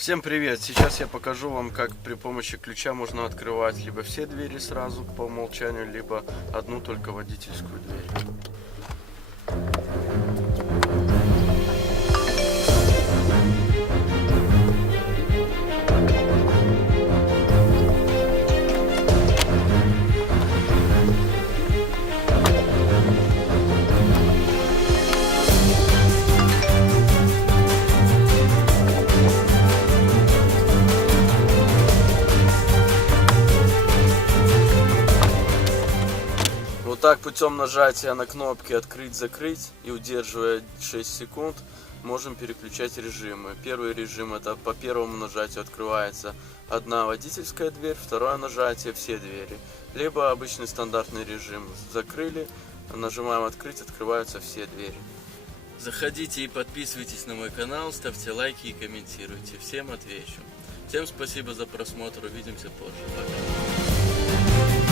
Всем привет! Сейчас я покажу вам, как при помощи ключа можно открывать либо все двери сразу по умолчанию, либо одну только водительскую дверь. Вот так путем нажатия на кнопки «Открыть-закрыть» и удерживая 6 секунд можем переключать режимы. Первый режим — это по первому нажатию открывается одна водительская дверь, второе нажатие — все двери. Либо обычный стандартный режим — закрыли, нажимаем «Открыть», открываются все двери. Заходите и подписывайтесь на мой канал, ставьте лайки и комментируйте. Всем отвечу. Всем спасибо за просмотр, увидимся позже. Пока.